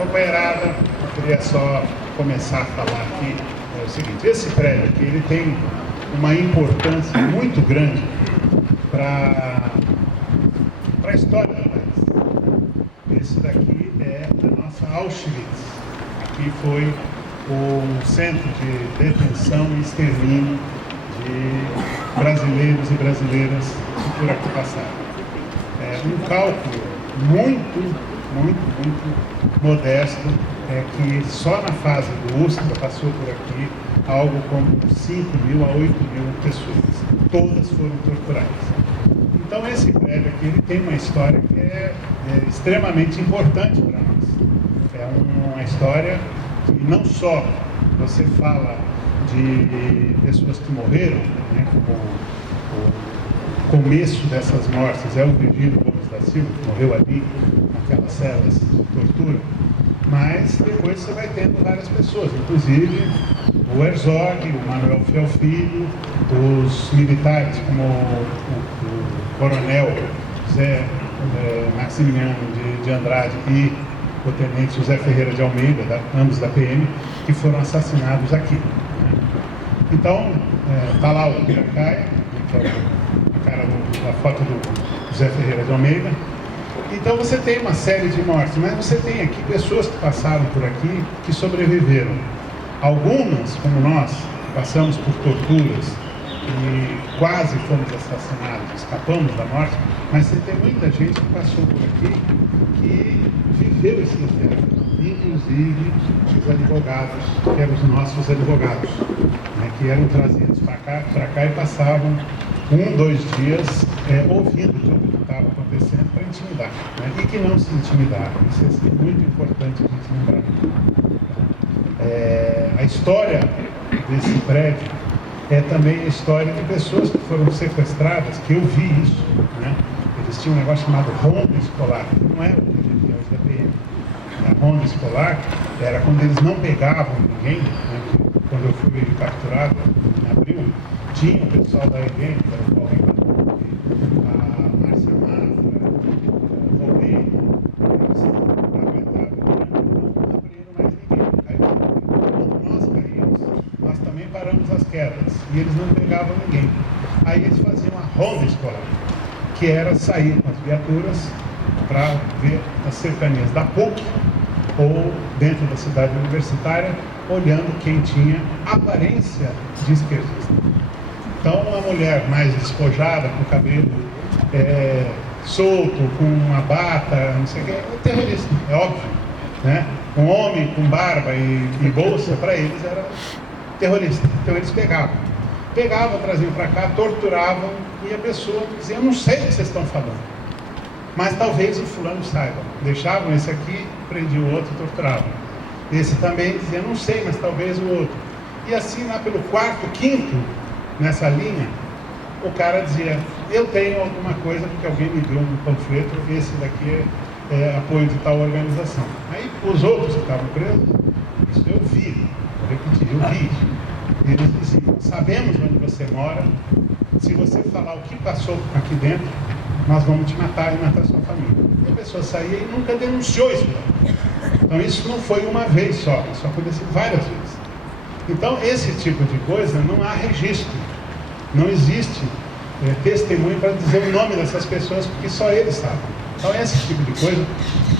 Companheirada, eu queria só começar a falar aqui o seguinte: esse prédio aqui, ele tem uma importância muito grande para a história do país. Esse daqui é a nossa Auschwitz. Aqui foi o centro de detenção e extermínio de brasileiros e brasileiras que por aqui passaram. É um cálculo muito modesto é que só na fase do USP passou por aqui algo como 5.000 a 8.000 pessoas. Todas foram torturadas. Então esse prédio aqui ele tem uma história que é extremamente importante para nós. É uma história que não só você fala de pessoas que morreram, né, como o começo dessas mortes é o Virgílio Gomes da Silva, que morreu ali, naquelas celas de tortura, mas depois você vai tendo várias pessoas, inclusive o Herzog, o Manuel Fiel Filho, os militares como o coronel José Maximiliano de Andrade e o tenente José Ferreira de Almeida, ambos da PM, que foram assassinados aqui. Então, está lá o Piracaia, que é a foto do José Ferreira de Almeida. Então você tem uma série de mortes, mas você tem aqui pessoas que passaram por aqui, que sobreviveram. Algumas, como nós, passamos por torturas e quase fomos assassinados, escapamos da morte, mas você tem muita gente que passou por aqui que viveu esse inferno, inclusive os advogados, que eram os nossos advogados, né, que eram trazidos para cá e passavam 2 dias ouvindo tudo o que estava acontecendo para intimidar, né? E que não se intimidaram. Isso é muito importante a gente lembrar. A história desse prédio é também a história de pessoas que foram sequestradas, que eu vi isso, né? Eles tinham um negócio chamado ronda escolar, que não é o que a gente tem hoje da PM. A ronda escolar era quando eles não pegavam ninguém, né? Quando eu fui capturado em abril, tinha o pessoal da EGM, que era o Paulo Embaduque, a Márcia Mafra, o Romero, eles não aguentavam, não abriram mais ninguém. Aí, quando nós caímos, nós também paramos as quedas, e eles não pegavam ninguém. Aí eles faziam a ronda escolar, que era sair com as viaturas para ver as cercanias da PUC ou dentro da cidade universitária, olhando quem tinha aparência de esquerdista. Então, uma mulher mais despojada, com o cabelo solto, com uma bata, não sei o que, é terrorista, é óbvio, né? Um homem com barba e bolsa, para eles era terrorista. Então, eles pegavam, traziam para cá, torturavam, e a pessoa dizia: eu não sei o que vocês estão falando, mas talvez o fulano saiba. Deixavam esse aqui, prendiam o outro e torturavam. Esse também dizia: não sei, mas talvez o outro. E assim, lá pelo 4º, 5º, nessa linha, o cara dizia: eu tenho alguma coisa, porque alguém me deu um panfleto, esse daqui é apoio de tal organização. Aí os outros que estavam presos, isso eu vi, vou repetir, eu vi isso. Eles diziam: sabemos onde você mora, se você falar o que passou aqui dentro, nós vamos te matar e matar sua família. E a pessoa saía e nunca denunciou isso. Então isso não foi uma vez só, isso aconteceu várias vezes. Então esse tipo de coisa não há registro, não existe testemunho para dizer o nome dessas pessoas, porque só eles sabem. Então esse tipo de coisa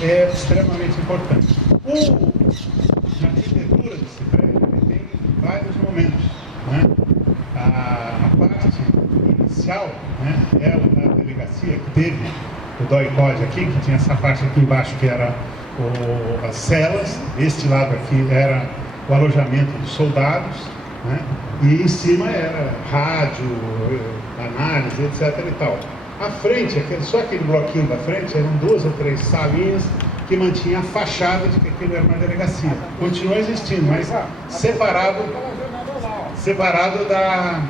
é extremamente importante. Na arquitetura desse prédio ele tem vários momentos, né? A parte inicial, né, é o da delegacia, que teve o DOI-CODE aqui, que tinha essa parte aqui embaixo que era as celas, este lado aqui era o alojamento dos soldados, né? E em cima era rádio, análise, etc. e tal. À frente, só aquele bloquinho da frente, eram 2 ou 3 salinhas que mantinha a fachada de que aquilo era uma delegacia. Continua existindo, mas separado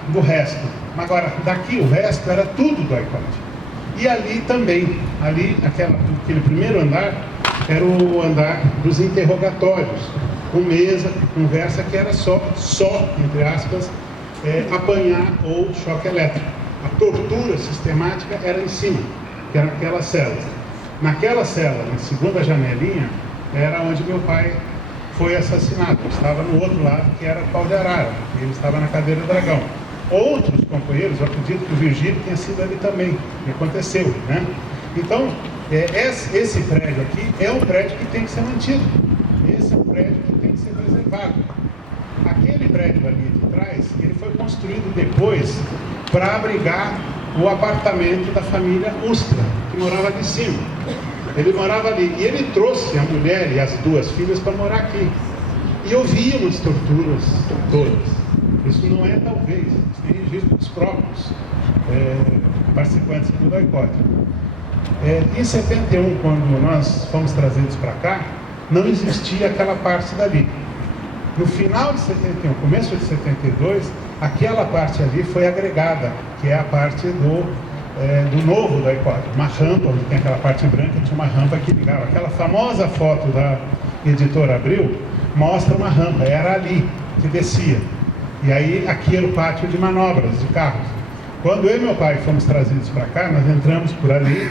do resto. Agora, daqui o resto era tudo do DOI-CODE. E ali também, aquele primeiro andar, era o andar dos interrogatórios, com mesa, conversa, que era só entre aspas, apanhar ou choque elétrico. A tortura sistemática era em cima, que eram aquelas celas. Naquela cela, na segunda janelinha, era onde meu pai foi assassinado. Estava no outro lado, que era Pau de Arara, e ele estava na Cadeira do Dragão. Outros companheiros, eu acredito que o Virgílio tenha sido ali também, que aconteceu, né? Então, esse prédio aqui é um prédio que tem que ser mantido. Esse é um prédio que tem que ser preservado. Aquele prédio ali de trás, ele foi construído depois para abrigar o apartamento da família Ustra, que morava ali em cima. Ele morava ali, e ele trouxe a mulher e as duas filhas para morar aqui. E eu via umas torturas todas. Isso não é talvez, isso tem registro dos próprios participantes do DOI-CODE. Em 71, quando nós fomos trazidos para cá, não existia aquela parte dali. No final de 71, começo de 72, aquela parte ali foi agregada, que é a parte do novo DOI-CODE. Uma rampa, onde tem aquela parte branca, tinha uma rampa que ligava. Aquela famosa foto da editora Abril mostra uma rampa, era ali que descia. E aí aqui era o pátio de manobras de carros. Quando eu e meu pai fomos trazidos para cá, nós entramos por ali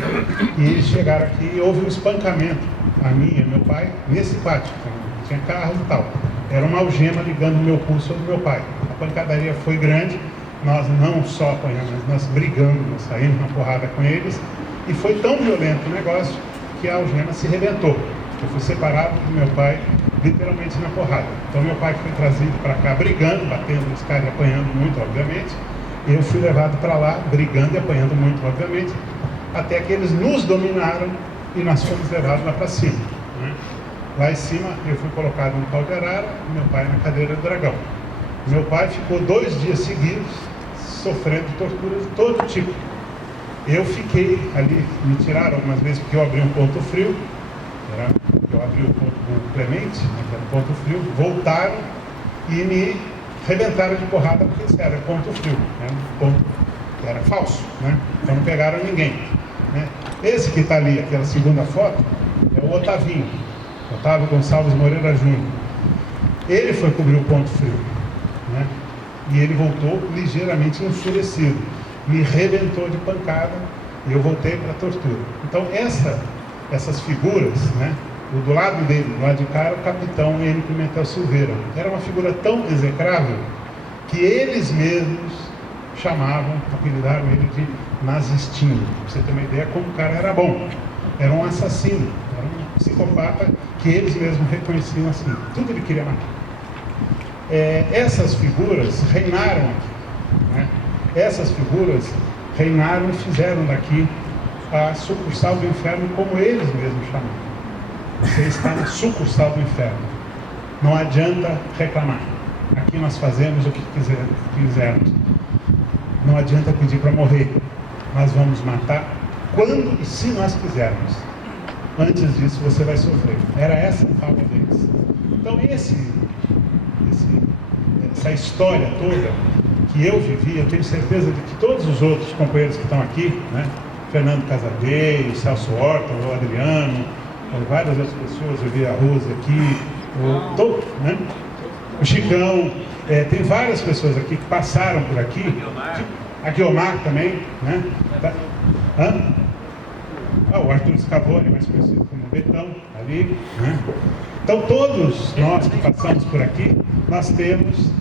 e eles chegaram aqui e houve um espancamento, a minha e meu pai, nesse pátio. Tinha carros e tal. Era uma algema ligando o meu pulso ao do meu pai. A pancadaria foi grande, nós não só apanhamos, nós brigamos, nós saímos na porrada com eles. E foi tão violento o negócio que a algema se rebentou. Eu fui separado do meu pai, literalmente na porrada. Então meu pai foi trazido para cá brigando, batendo nos caras e apanhando muito, obviamente. Eu fui levado para lá, brigando e apanhando muito, obviamente, até que eles nos dominaram e nós fomos levados lá para cima, né? Lá em cima eu fui colocado no Pau de Arara e meu pai na Cadeira do Dragão. Meu pai ficou 2 dias seguidos sofrendo torturas de todo tipo. Eu fiquei ali, me tiraram algumas vezes porque eu abri um ponto frio, eu abri o ponto com o Clemente, que era ponto frio, voltaram e me arrebentaram de porrada porque isso era ponto frio, né? Ponto, era falso, né? Então não pegaram ninguém, né? Esse que está ali, aquela segunda foto, é o Otavinho, Otávio Gonçalves Moreira Júnior. Ele foi cobrir o ponto frio, né? E ele voltou ligeiramente enfurecido, me arrebentou de pancada e eu voltei para a tortura. Então essas figuras, né? Do lado dele, do lado de cá, era o capitão N. Pimentel Silveira. Era uma figura tão execrável que eles mesmos chamavam, apelidaram ele de nazistinho. Pra você ter uma ideia como o cara era bom. Era um assassino, era um psicopata que eles mesmos reconheciam assim. Tudo ele queria matar. Essas figuras reinaram aqui, né? Essas figuras reinaram e fizeram daqui a sucursal do inferno, como eles mesmos chamavam. Você está na sucursal do inferno. Não adianta reclamar. Aqui nós fazemos o que quisermos. Não adianta pedir para morrer. Nós vamos matar quando e se nós quisermos. Antes disso você vai sofrer. Era essa a fala deles. Então essa história toda que eu vivi, eu tenho certeza de que todos os outros companheiros que estão aqui, né? Fernando Casadei, Celso Horta, o Adriano, várias outras pessoas, eu vi a Rose aqui, né? O Chicão, tem várias pessoas aqui que passaram por aqui, a Guiomar também, né? O Arthur Scavone, mais conhecido como Betão, ali, né? Então todos nós que passamos por aqui, nós temos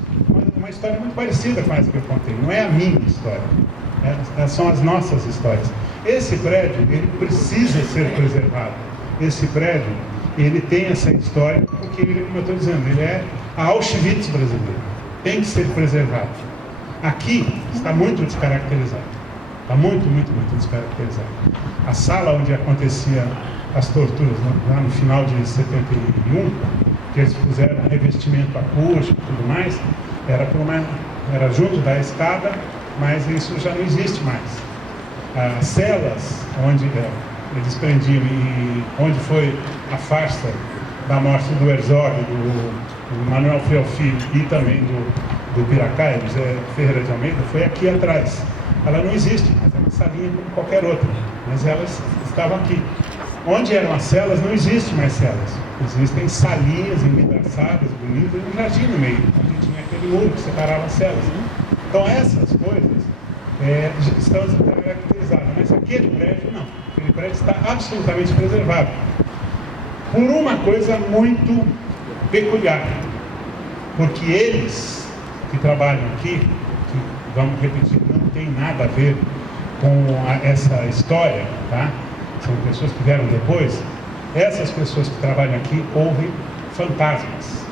uma história muito parecida com essa que eu contei. Não é a minha história, são as nossas histórias. Esse prédio, ele precisa ser preservado. Esse prédio, ele tem essa história, porque, como eu estou dizendo, ele é a Auschwitz brasileira. Tem que ser preservado. Aqui está muito descaracterizado. Está muito, muito, muito descaracterizado. A sala onde acontecia as torturas, lá no final de 71, que eles fizeram um revestimento acústico e tudo mais, era junto da escada, mas isso já não existe mais. As celas onde eles prendiam e onde foi a farsa da morte do Herzog, do Manuel Fiel Filho e também do Piracaia, José Ferreira de Almeida, foi aqui atrás. Ela não existe, mas é uma salinha como qualquer outra, mas elas estavam aqui. Onde eram as celas, não existe mais celas. Existem salinhas envidraçadas, bonitas, e um jardim no meio, onde tinha aquele muro que separava as celas. Então essas coisas estão descaracterizadas, mas aquele prédio não. Aquele prédio está absolutamente preservado. por uma coisa muito peculiar, porque eles que trabalham aqui, que, vamos repetir, não tem nada a ver com essa história, tá? São pessoas que vieram depois. Essas pessoas que trabalham aqui ouvem fantasmas,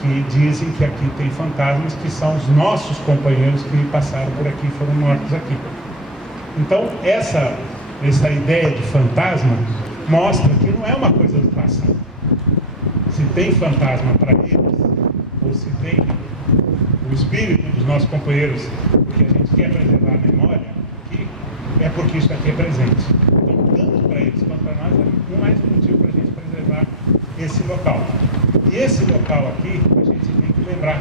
que dizem que aqui tem fantasmas, que são os nossos companheiros que passaram por aqui, foram mortos aqui. Então, essa ideia de fantasma mostra que não é uma coisa do passado. Se tem fantasma para eles, ou se tem o espírito dos nossos companheiros, que a gente quer preservar a memória aqui, é porque isso aqui é presente. Então, tanto para eles quanto para nós, é mais um motivo para a gente preservar esse local. E esse local aqui, a gente tem que lembrar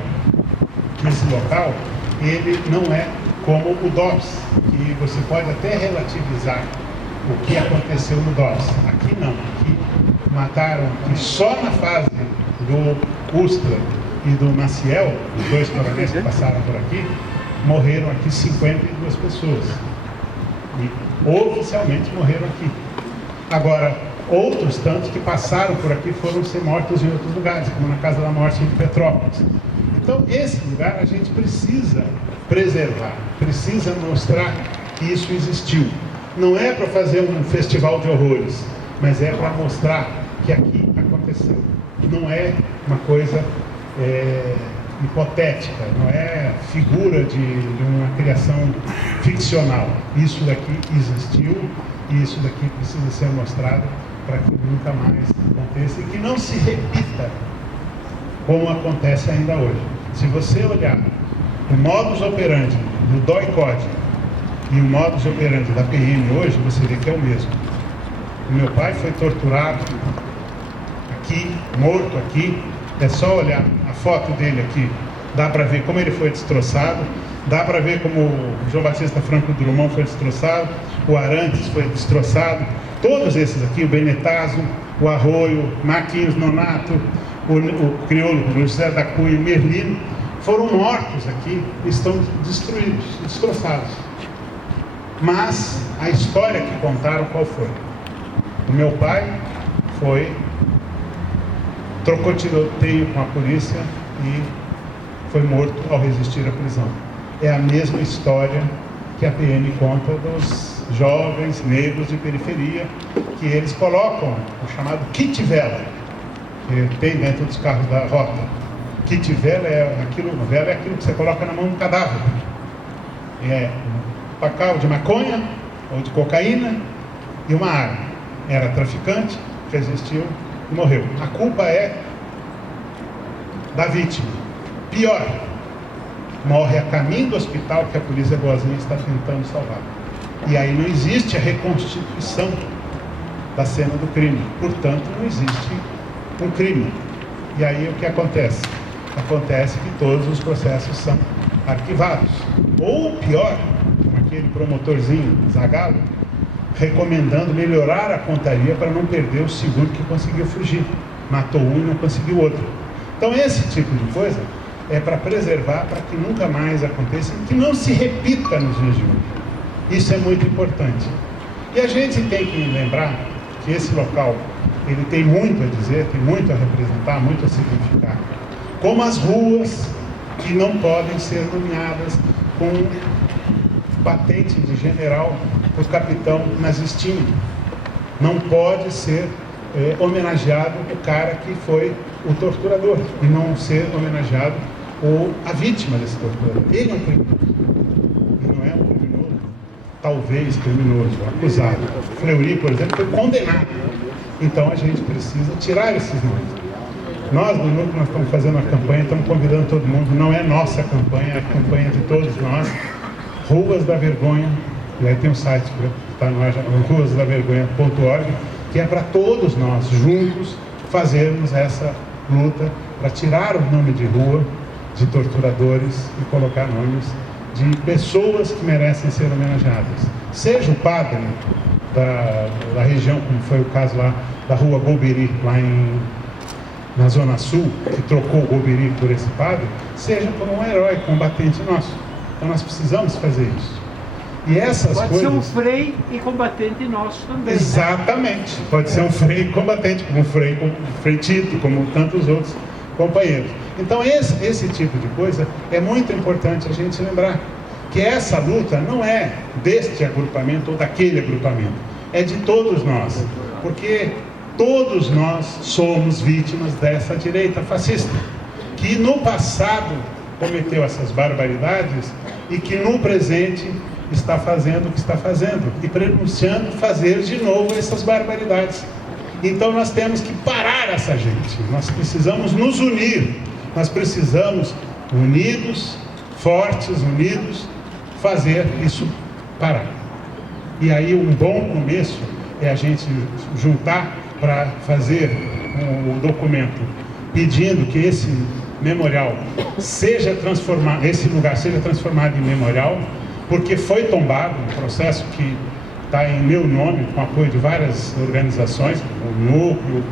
que esse local, ele não é como o DOPS, que você pode até relativizar o que aconteceu no DOPS. Aqui não, aqui mataram, que só na fase do Ustra e do Maciel, os dois coronéis que passaram por aqui, morreram aqui 52 pessoas. E oficialmente morreram aqui. Agora, outros tantos que passaram por aqui foram ser mortos em outros lugares, como na Casa da Morte em Petrópolis. Então, esse lugar a gente precisa preservar, precisa mostrar que isso existiu. Não é para fazer um festival de horrores, mas é para mostrar que aqui aconteceu. Não é uma coisa hipotética, não é figura de uma criação ficcional. Isso daqui existiu e isso daqui precisa ser mostrado para que nunca mais aconteça e que não se repita como acontece ainda hoje. Se você olhar o modus operandi do DOI-CODE e o modus operandi da PM hoje, você vê que é o mesmo. O meu pai foi torturado aqui, morto aqui. É só olhar a foto dele aqui, dá para ver como ele foi destroçado, dá para ver como o João Batista Franco Drummond foi destroçado, o Arantes foi destroçado, todos esses aqui, o Benetazo, o Arroio, Marquinhos Nonato, o crioulo José da Cunha e o Merlino, foram mortos aqui, estão destruídos, destroçados. Mas a história que contaram, qual foi? O meu pai trocou tiroteio com a polícia e foi morto ao resistir à prisão. É a mesma história que a PM conta dos jovens negros de periferia, que eles colocam o chamado kit vela, que tem dentro dos carros da rota. Kit vela é aquilo que você coloca na mão do cadáver. É um pacal de maconha ou de cocaína e uma arma. Era traficante, resistiu e morreu. A culpa é da vítima. Pior, morre a caminho do hospital que a polícia boazinha está tentando salvar. E aí não existe a reconstituição da cena do crime. Portanto, não existe um crime. E aí o que acontece? Acontece que todos os processos são arquivados. Ou pior, como aquele promotorzinho, Zagalo, recomendando melhorar a pontaria para não perder o segundo que conseguiu fugir. Matou um e não conseguiu outro. Então esse tipo de coisa é para preservar, para que nunca mais aconteça e que não se repita nos dias de hoje. Isso é muito importante. E a gente tem que lembrar que esse local, ele tem muito a dizer, tem muito a representar, muito a significar. Como as ruas que não podem ser nomeadas com patente de general o capitão nazistinho. Não pode ser homenageado o cara que foi o torturador e não ser homenageado a vítima desse torturador. Ele é um criminoso. Ele não é um criminoso, talvez criminoso, acusado. Fleury, por exemplo, foi condenado. Então a gente precisa tirar esses nomes. Nós, no núcleo, nós estamos fazendo uma campanha, estamos convidando todo mundo. Não é nossa campanha, é a campanha de todos nós. Ruas da Vergonha. E aí tem um site que está no ar, ruasdavergonha.org, que é para todos nós, juntos, fazermos essa luta para tirar o nome de rua de torturadores e colocar nomes de pessoas que merecem ser homenageadas. Seja o padre da região, como foi o caso lá da rua Golbery, lá na Zona Sul, que trocou o Golbery por esse padre, seja por um herói combatente nosso. Então nós precisamos fazer isso. E essas Pode coisas... ser um frei e combatente nosso também. Exatamente. Pode ser um frei combatente, como o frei Tito, como tantos outros companheiros. Então esse tipo de coisa é muito importante a gente lembrar. Que essa luta não é deste agrupamento ou daquele agrupamento. É de todos nós. Porque todos nós somos vítimas dessa direita fascista. Que no passado cometeu essas barbaridades e que no presente está fazendo o que está fazendo e pronunciando fazer de novo essas barbaridades. Então nós temos que parar essa gente, nós precisamos nos unir, nós precisamos, unidos, fortes, unidos, fazer isso parar. E aí um bom começo é a gente juntar para fazer um documento pedindo que esse memorial seja transformado, esse lugar seja transformado em memorial, porque foi tombado, um processo que está em meu nome, com apoio de várias organizações, o Núcleo,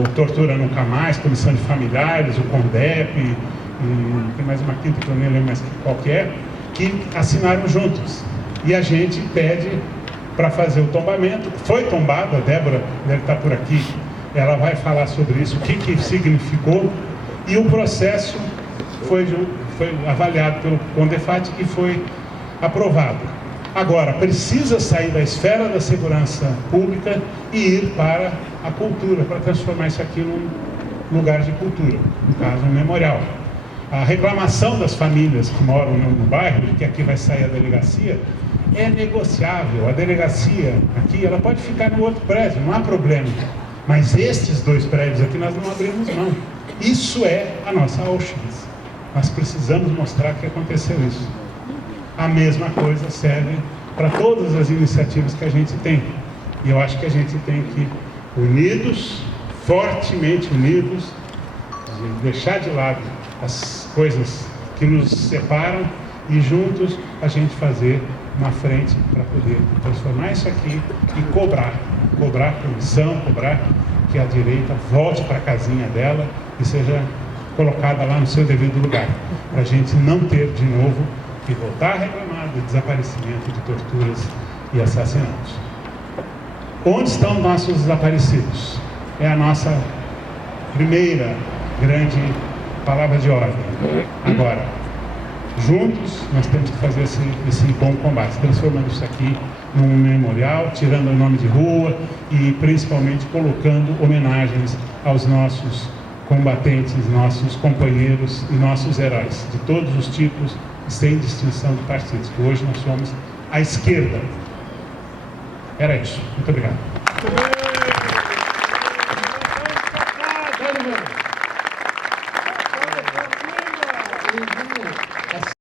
o Tortura Nunca Mais, Comissão de Familiares, o CONDEP, e tem mais uma quinta que eu nem lembro mais qual que é, que assinaram juntos. E a gente pede para fazer o tombamento. Foi tombado, a Débora deve estar por aqui, ela vai falar sobre isso, o que significou, e o processo foi avaliado pelo CONDEFAT e foi aprovado. Agora, precisa sair da esfera da segurança pública e ir para a cultura, para transformar isso aqui num lugar de cultura, no caso, um memorial. A reclamação das famílias que moram no bairro, que aqui vai sair a delegacia, é negociável. A delegacia aqui, ela pode ficar no outro prédio, não há problema. Mas estes dois prédios aqui nós não abrimos mão. Isso é a nossa Auschwitz. Nós precisamos mostrar que aconteceu isso. A mesma coisa serve para todas as iniciativas que a gente tem. E eu acho que a gente tem que, unidos, fortemente unidos, deixar de lado as coisas que nos separam e juntos a gente fazer uma frente para poder transformar isso aqui e cobrar punição, cobrar que a direita volte para a casinha dela e seja colocada lá no seu devido lugar, para a gente não ter de novo que voltar a reclamar de desaparecimento, de torturas e assassinatos. Onde estão nossos desaparecidos? É a nossa primeira grande palavra de ordem. Agora, juntos, nós temos que fazer esse bom combate, transformando isso aqui num memorial, tirando o nome de rua e principalmente colocando homenagens aos nossos combatentes, nossos companheiros e nossos heróis, de todos os tipos, sem distinção de partidos, que hoje nós somos a esquerda. Era isso. Muito obrigado.